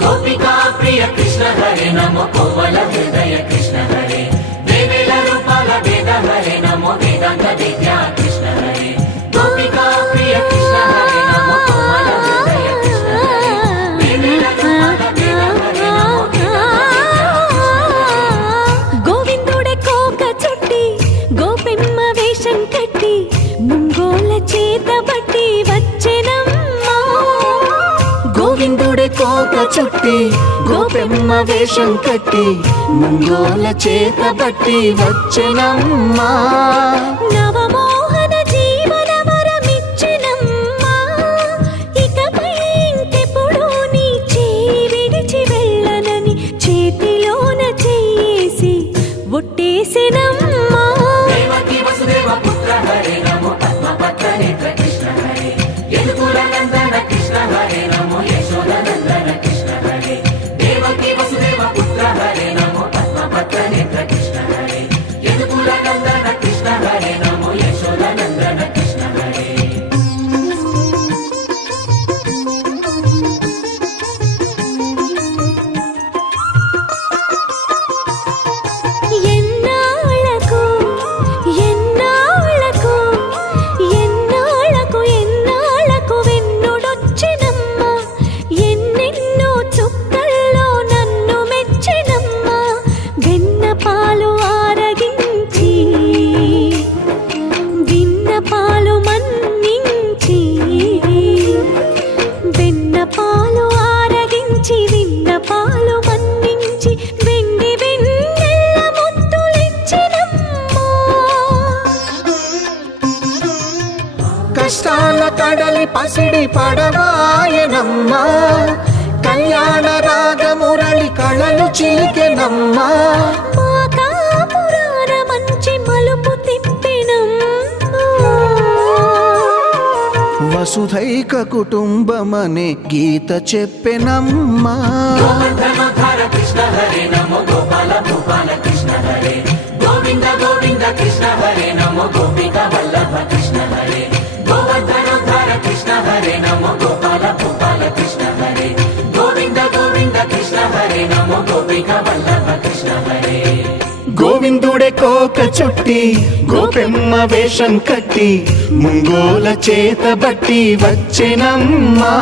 గోపికా ప్రియ కృష్ణ హరే నమో కోవల హృదయ కృష్ణ హరే దేవేల రూపాల వేద హరే నమో వేదాంత విద్యా కృష్ణ హరే గోపికా ప్రియ కృష్ణ హరే నమో కోవల హృదయ కృష్ణ హరే దేవేల రూపాల వేద హరే నమో గోవిందుడే కోక చుట్టి గోపెమ్మ వేషం కట్టి ముంగోల చేత బట్టి వచ్చెనమ్మా గోవిందుడే కోక చుట్టి గోపెమ్మ వేషం కట్టి ముంగోల చేత బట్టి వచ్చెనమ్మా నవమోహన జీవన వరమిచ్చెనమ్మా ఇకపై ఇంకెప్పుడు నీ చేయి విడిచి వెళ్ళనని చేతిలోన చేసి ఒట్టేసెనమ్మా దేవకీ వసుదేవ పుత్ర హరే నమో పద్మపత్ర నేత్ర కృష్ణ హరే యదుకుల నందన కృష్ణ హరే నమో యశోద నందన కృష్ణ హరే దేవకీ వసుదేవ పుత్ర హరే నమో పద్మపత్ర నేత్ర కృష్ణ హరే యదుకుల నందన కృష్ణ హరే నమో యశోద నందన కృష్ణ హరే ఎన్నాళ్ళకు ఎన్నాళ్ళకు ఎన్నాళ్ళకు ఎన్నాళ్ళకు వెన్నుడొచ్చినమ్మా ఎన్నెన్నో చుక్కల్లో నన్ను మెచ్చినమ్మా వెన్న పాలు ఆరగించి విన్న పాలు మన్నించి వెన్న పాలు ఆరగించి విన్న పాలు మన్నించి వెండి వెన్నెల్ల ముద్దులిచ్చినమ్మా కష్టాల కడలి పసిడి పడవాయనమ్మా కళ్యాణ రాగమురళి కళలు చిలికెనమ్మా మా కాపురాన మంచి మలుపు తిప్పినమ్మా వసుధైక కుటుంబమనే గీత చెప్పెనమ్మా గోవర్ధనోద్ధార కృష్ణ హరే నమో గోపాల భూపాల కృష్ణ హరే గోవింద గోవింద కృష్ణ హరే నమో గోపిక వల్లభ కృష్ణ హరే గోవర్ధనోద్ధార కృష్ణ హరే నమో గోపాల భూపాల కృష్ణ హరే గోవింద గోవింద కృష్ణ హరే నమో గోపిక వల్లభ కృష్ణ హరే గోవిందుడే కోక చుట్టి గోపెమ్మ వేషం కట్టి ముంగోల చేత బట్టి వచ్చెనమ్మా